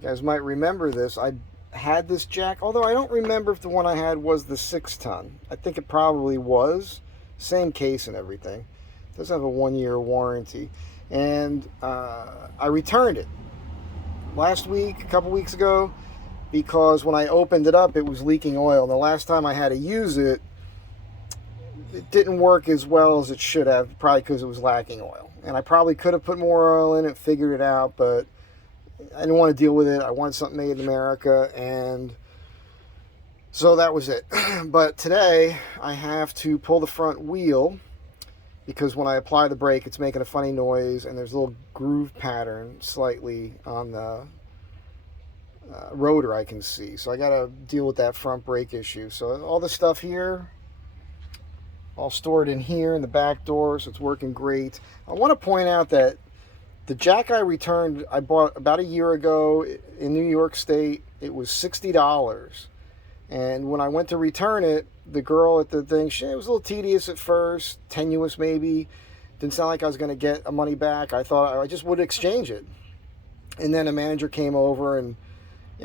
You guys might remember this. I had this jack, although I don't remember if the one I had was the 6-ton. I think it probably was. Same case and everything. It does have a 1-year warranty. And I returned it last week, a couple weeks ago, because when I opened it up, it was leaking oil. And the last time I had to use it, it didn't work as well as it should have, probably because it was lacking oil. And I probably could have put more oil in it, figured it out, but I didn't want to deal with it. I wanted something made in America, and so that was it. But today, I have to pull the front wheel, because when I apply the brake, it's making a funny noise, and there's a little groove pattern slightly on the rotor I can see. So I got to deal with that front brake issue. So all the stuff here, all stored in here in the back door, so it's working great. I want to point out that the jack I returned, I bought about a year ago in New York State. It was $60. And when I went to return it, the girl at the thing, it was a little tedious at first, tenuous maybe. Didn't sound like I was going to get a money back. I thought I just would exchange it. And then a manager came over and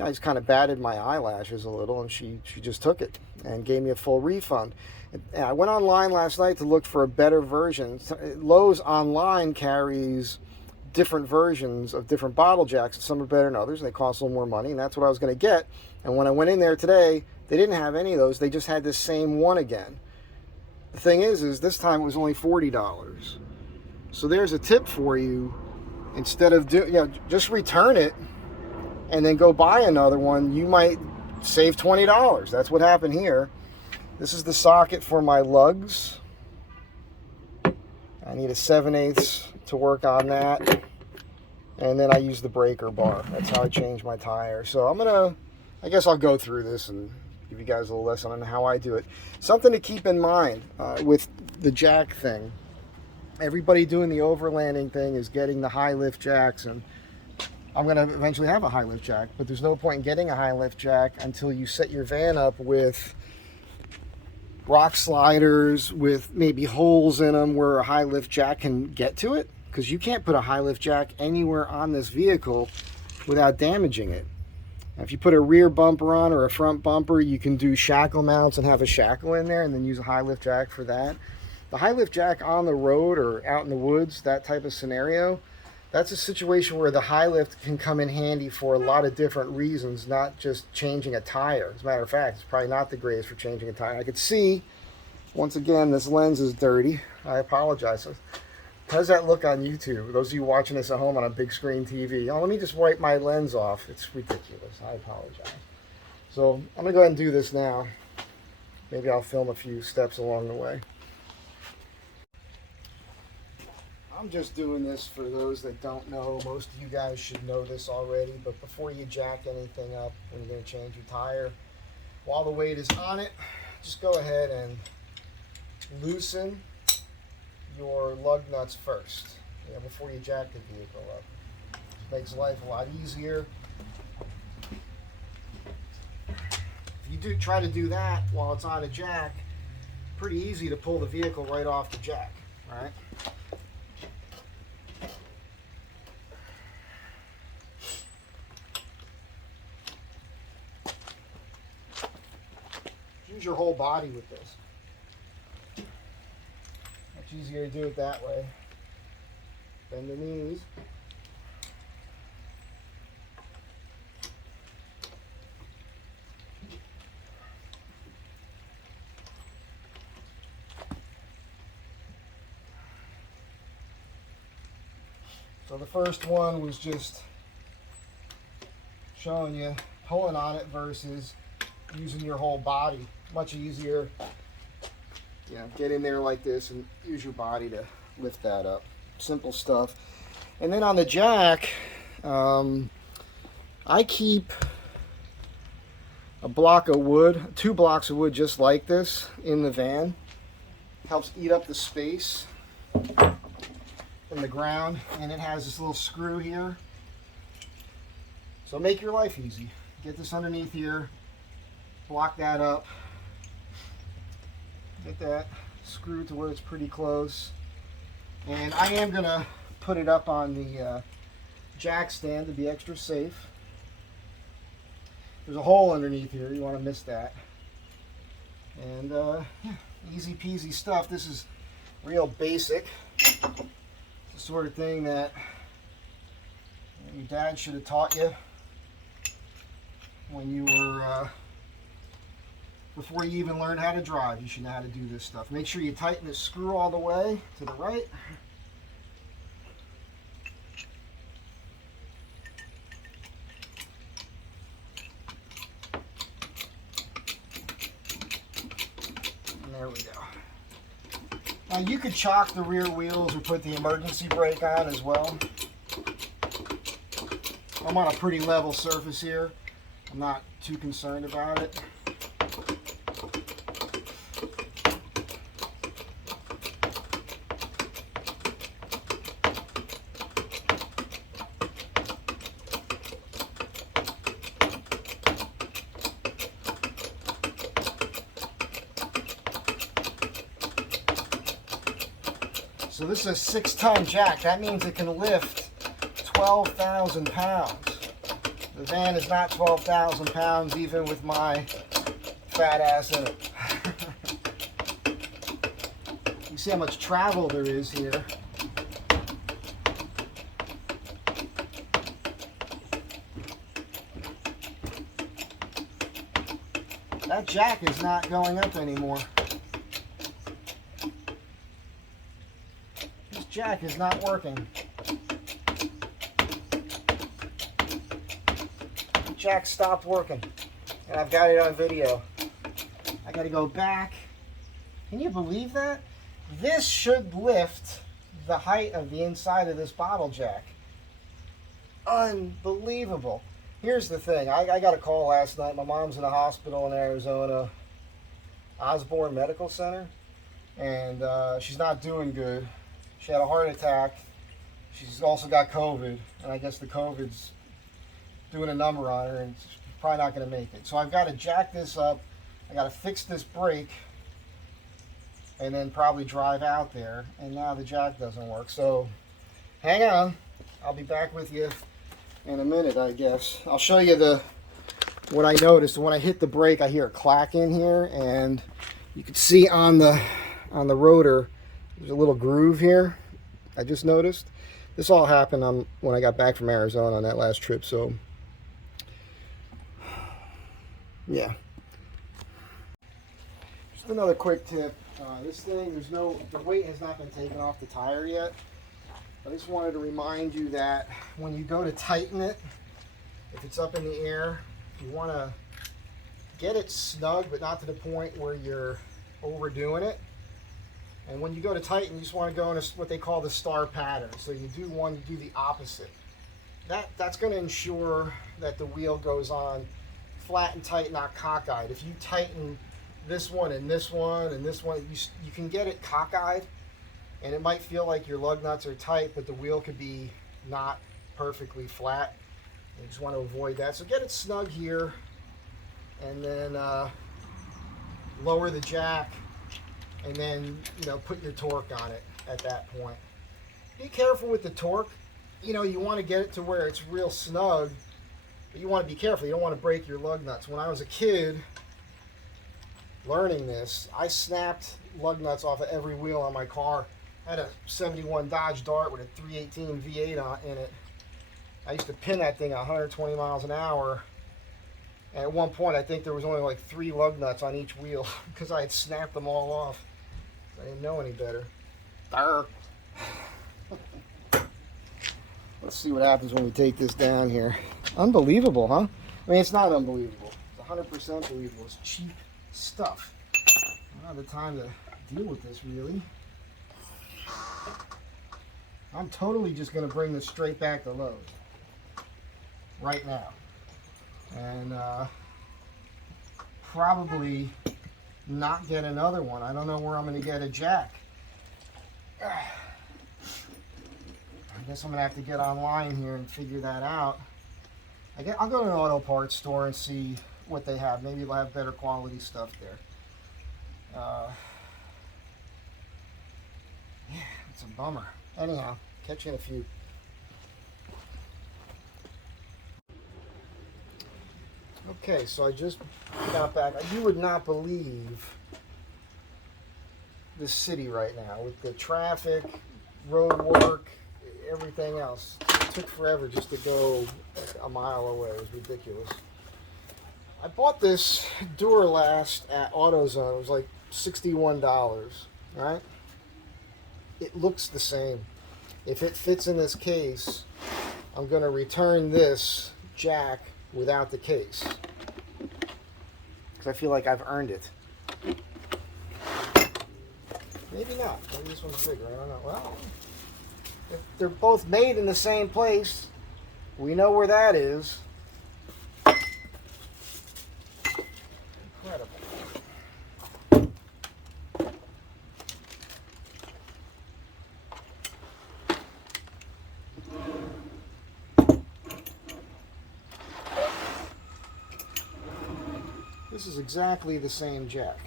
I just kind of batted my eyelashes a little, and she just took it and gave me a full refund. And I went online last night to look for a better version. Loews online carries different versions of different bottle jacks. Some are better than others. They cost a little more money, and that's what I was going to get. And when I went in there today, they didn't have any of those. They just had this same one again. The thing is this time it was only $40. So there's a tip for you. Instead of just return it and then go buy another one, you might save $20. That's what happened here. This is the socket for my lugs. I need a 7/8 to work on that. And then I use the breaker bar. That's how I change my tire. So I guess I'll go through this and give you guys a little lesson on how I do it. Something to keep in mind with the jack thing. Everybody doing the overlanding thing is getting the high lift jacks, and I'm going to eventually have a high lift jack, but there's no point in getting a high lift jack until you set your van up with rock sliders with maybe holes in them where a high lift jack can get to it, because you can't put a high lift jack anywhere on this vehicle without damaging it. Now, if you put a rear bumper on or a front bumper, you can do shackle mounts and have a shackle in there and then use a high lift jack for that. The high lift jack on the road or out in the woods, that type of scenario, that's a situation where the high lift can come in handy for a lot of different reasons, not just changing a tire. As a matter of fact, it's probably not the greatest for changing a tire. I could see, once again, this lens is dirty. I apologize. How does that look on YouTube? Those of you watching this at home on a big screen TV. Oh, let me just wipe my lens off. It's ridiculous. I apologize. So I'm going to go ahead and do this now. Maybe I'll film a few steps along the way. I'm just doing this for those that don't know. Most of you guys should know this already, but before you jack anything up when you're going to change your tire, while the weight is on it, just go ahead and loosen your lug nuts first, before you jack the vehicle up. It makes life a lot easier. If you do try to do that while it's on a jack, pretty easy to pull the vehicle right off the jack, right? Use your whole body with this. Much easier to do it that way. Bend the knees. So the first one was just showing you pulling on it versus using your whole body. Much easier. Get in there like this and use your body to lift that up. Simple stuff. And then on the jack, I keep a block of wood, 2 blocks of wood just like this in the van. Helps eat up the space in the ground, and it has this little screw here. So make your life easy. Get this underneath here, block that up, get that screwed to where it's pretty close. And I am gonna put it up on the jack stand to be extra safe. there's a hole underneath here. You want to miss that. And yeah, easy peasy stuff. This is real basic. It's the sort of thing that your dad should have taught you when you were, before you even learned how to drive. You should know how to do this stuff. Make sure you tighten this screw all the way to the right. There we go. Now you could chock the rear wheels or put the emergency brake on as well. I'm on a pretty level surface here. I'm not too concerned about it. So this is a 6-ton jack. That means it can lift 12,000 pounds. The van is not 12,000 pounds even with my fat ass in it. You see how much travel there is here. That jack is not going up anymore. Jack is not working. Jack stopped working, and I've got it on video. I got to go back. Can you believe that? This should lift the height of the inside of this bottle jack. Unbelievable. Here's the thing. I got a call last night. My mom's in a hospital in Arizona, Osborne Medical Center, and she's not doing good. She had a heart attack. She's also got COVID, and I guess the COVID's doing a number on her, and she's probably not going to make it. So I've got to jack this up. I got to fix this brake, and then probably drive out there. And now the jack doesn't work. So hang on. I'll be back with you in a minute, I guess. I'll show you what I noticed. When I hit the brake, I hear a clack in here, and you can see on the rotor, there's a little groove here. I just noticed. This all happened when I got back from Arizona on that last trip. So, yeah. Just another quick tip. This thing, the weight has not been taken off the tire yet. I just wanted to remind you that when you go to tighten it, if it's up in the air, you want to get it snug, but not to the point where you're overdoing it. And when you go to tighten, you just want to go in what they call the star pattern. So you do the opposite. That's going to ensure that the wheel goes on flat and tight, not cockeyed. If you tighten this one and this one and this one, you can get it cockeyed, and it might feel like your lug nuts are tight, but the wheel could be not perfectly flat. You just want to avoid that. So get it snug here, and then lower the jack. And then, put your torque on it at that point. Be careful with the torque. You want to get it to where it's real snug, but you want to be careful. You don't want to break your lug nuts. When I was a kid learning this, I snapped lug nuts off of every wheel on my car. I had a 71 Dodge Dart with a 318 V8 in it. I used to pin that thing at 120 miles an hour. And at one point, I think there was only like 3 lug nuts on each wheel because I had snapped them all off. I didn't know any better. Let's see what happens when we take this down here. Unbelievable, huh? I mean, it's not unbelievable. It's 100% believable. It's cheap stuff. I don't have the time to deal with this, really. I'm totally just going to bring this straight back to Lowews right now. And probably not get another one. I don't know where I'm going to get a jack. I guess I'm going to have to get online here and figure that out. I'll go to an auto parts store and see what they have. Maybe they'll have better quality stuff there. Yeah, it's a bummer. Anyhow, catch you in a few. Okay, so I just got back. You would not believe the city right now with the traffic, road work, everything else. It took forever just to go a mile away. It was ridiculous. I bought this Duralast at AutoZone. It was like $61, right? It looks the same. If it fits in this case, I'm going to return this jack without the case, because I feel like I've earned it. Maybe not. Maybe this one's bigger. I don't know. Well, if they're both made in the same place, we know where that is. Incredible. This is exactly the same jack.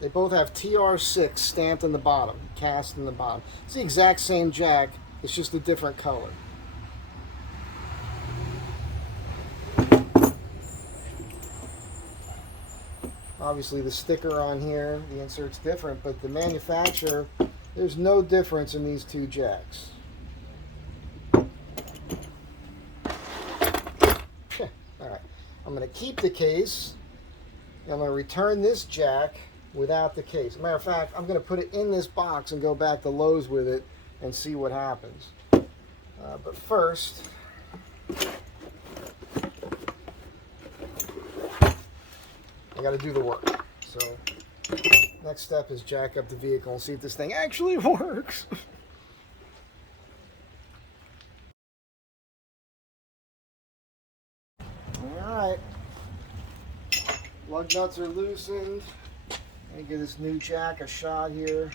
They both have TR6 stamped on the bottom, cast in the bottom. It's the exact same jack, it's just a different color. Obviously the sticker on here, the insert's different, but the manufacturer, there's no difference in these two jacks. Alright, I'm going to keep the case. I'm going to return this jack without the case. As a matter of fact, I'm going to put it in this box and go back to Lowe's with it and see what happens. But first, I got to do the work. So next step is jack up the vehicle and see if this thing actually works. Alright, lug nuts are loosened. Let me give this new jack a shot here.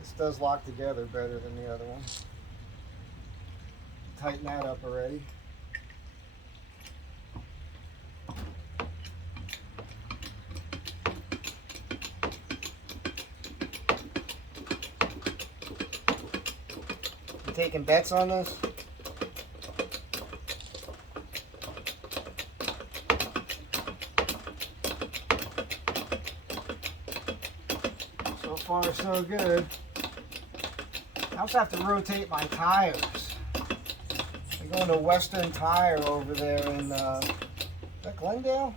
This does lock together better than the other one. Tighten that up already. You taking bets on this? So far, so good. I also have to rotate my tires. I'm going to Western Tire over there in, is that Glendale?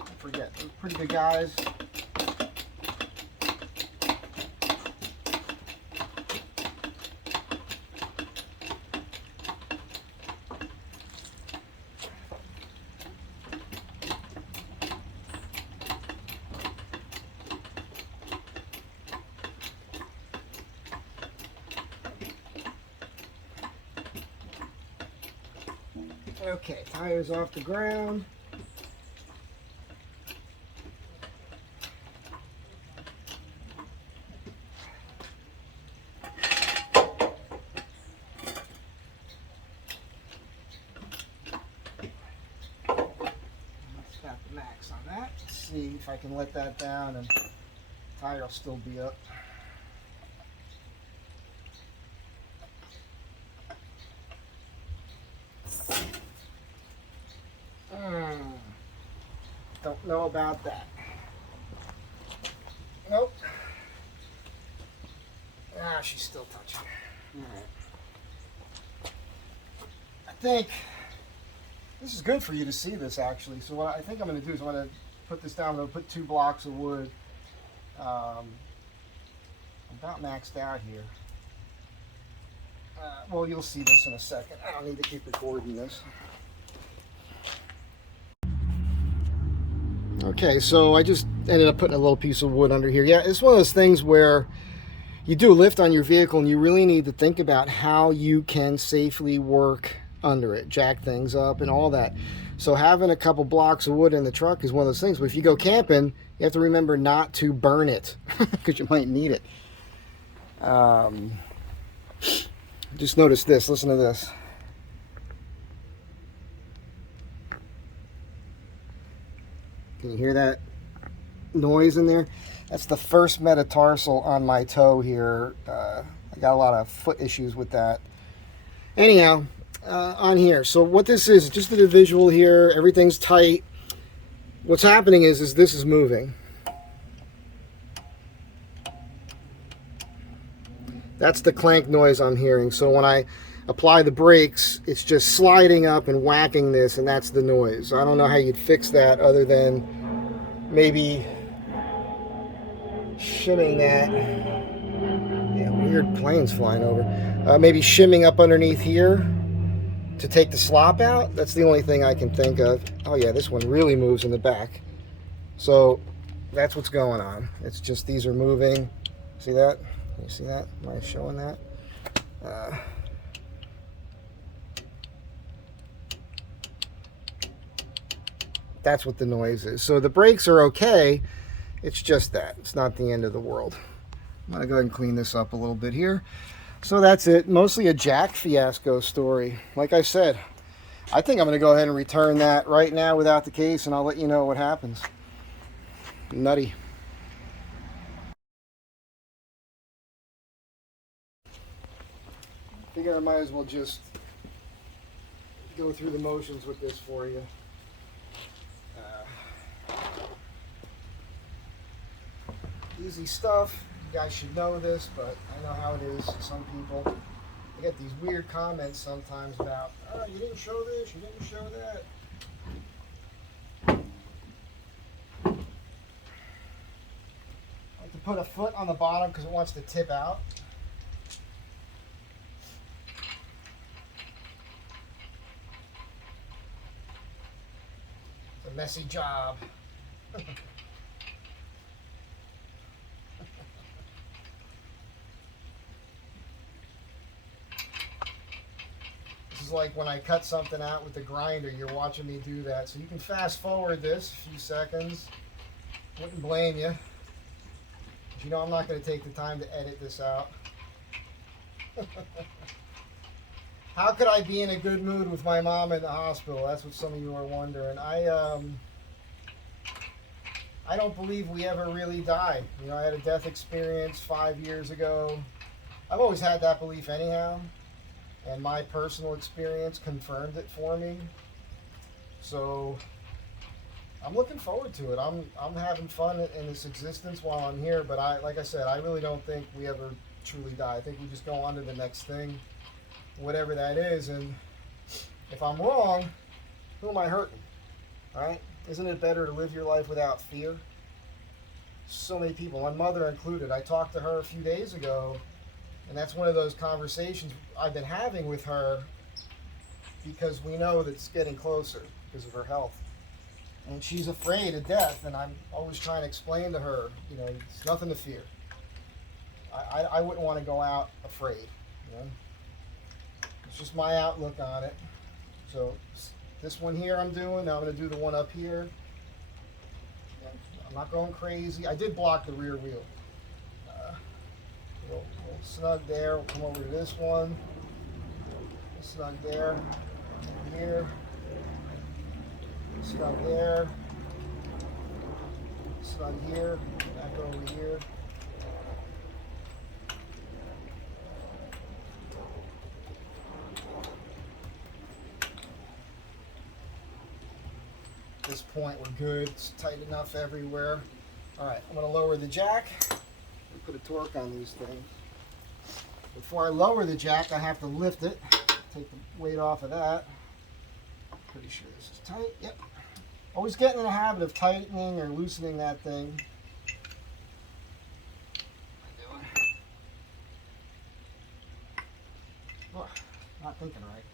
I forget. They're pretty good guys. Okay, tires off the ground. Got the max on that. Let's see if I can let that down and the tire will still be up. Don't know about that. Nope. Ah, she's still touching. Alright. I think this is good for you to see this actually. So what I think I'm going to do is I'm going to put this down. I'm going to put 2 blocks of wood. I'm about maxed out here. Well, you'll see this in a second. I don't need to keep recording this. Okay, so I just ended up putting a little piece of wood under here. Yeah, it's one of those things where you do a lift on your vehicle and you really need to think about how you can safely work under it, jack things up and all that. So having a couple blocks of wood in the truck is one of those things. But if you go camping, you have to remember not to burn it because you might need it. Just notice this. Listen to this. Can you hear that noise in there? That's the first metatarsal on my toe here. I got a lot of foot issues with that. Anyhow, on here. So what this is, just the visual here, everything's tight. What's happening is this is moving. That's the clank noise I'm hearing. So when I apply the brakes, it's just sliding up and whacking this, and that's the noise. I don't know how you'd fix that other than maybe shimming that. Yeah, weird planes flying over. Maybe shimming up underneath here to take the slop out. That's the only thing I can think of. Oh yeah, this one really moves in the back. So that's what's going on. It's just these are moving. See that? Can you see that? Am I showing that? That's what the noise is. So the brakes are okay. It's just that. It's not the end of the world. I'm going to go ahead and clean this up a little bit here. So that's it. Mostly a jack fiasco story. Like I said, I think I'm going to go ahead and return that right now without the case, and I'll let you know what happens. Nutty. Figure I might as well just go through the motions with this for you. Easy stuff. You guys should know this, but I know how it is. Some people, I get these weird comments sometimes about, oh, you didn't show this, you didn't show that. I like to put a foot on the bottom because it wants to tip out. It's a messy job. Like when I cut something out with the grinder, you're watching me do that. So you can fast forward this a few seconds. Wouldn't blame you. But you know I'm not going to take the time to edit this out. How could I be in a good mood with my mom in the hospital? That's what some of you are wondering. I don't believe we ever really died. You know, I had a death experience 5 years ago. I've always had that belief anyhow. And my personal experience confirmed it for me. So I'm looking forward to it. I'm having fun in this existence while I'm here. But like I said, I really don't think we ever truly die. I think we just go on to the next thing, whatever that is. And if I'm wrong, who am I hurting? All right? Isn't it better to live your life without fear? So many people, my mother included. I talked to her a few days ago. And that's one of those conversations I've been having with her because we know that it's getting closer because of her health. And she's afraid of death, and I'm always trying to explain to her, you know, it's nothing to fear. I wouldn't want to go out afraid, you know. It's just my outlook on it. So this one here I'm doing, now I'm going to do the one up here. I'm not going crazy. I did block the rear wheel. We'll snug there. We'll come over to this one. Snug there. Here. Snug there. Snug here. Back over here. At this point, we're good. It's tight enough everywhere. All right, I'm going to lower the jack. Put a torque on these things. Before I lower the jack, I have to lift it, take the weight off of that. Pretty sure this is tight. Yep. Always getting in the habit of tightening or loosening that thing. Oh, not thinking right.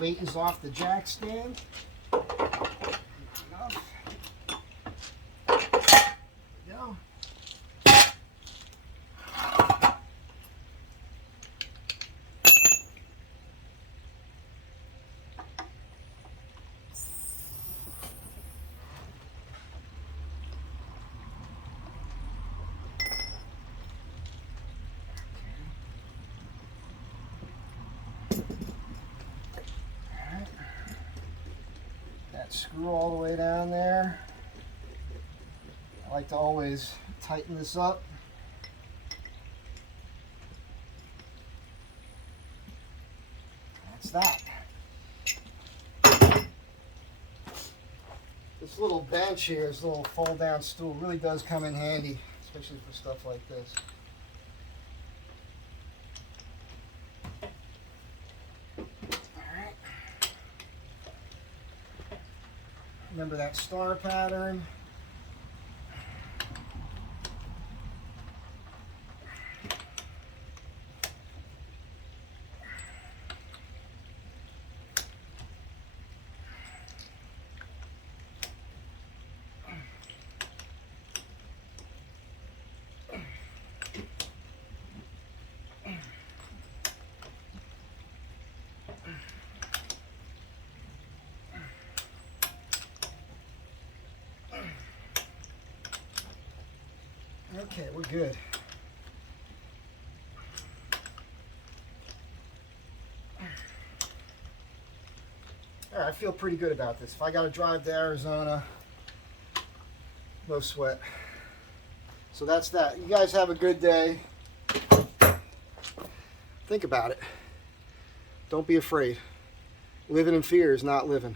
Weight is off the jack stand. Enough. There we go. Screw all the way down there. I like to always tighten this up. That's that. This little bench here, this little fold down stool really does come in handy, especially for stuff like this. Alright. Remember that star pattern. Okay, we're good. All right, I feel pretty good about this. If I got to drive to Arizona, no sweat. So that's that. You guys have a good day. Think about it. Don't be afraid. Living in fear is not living.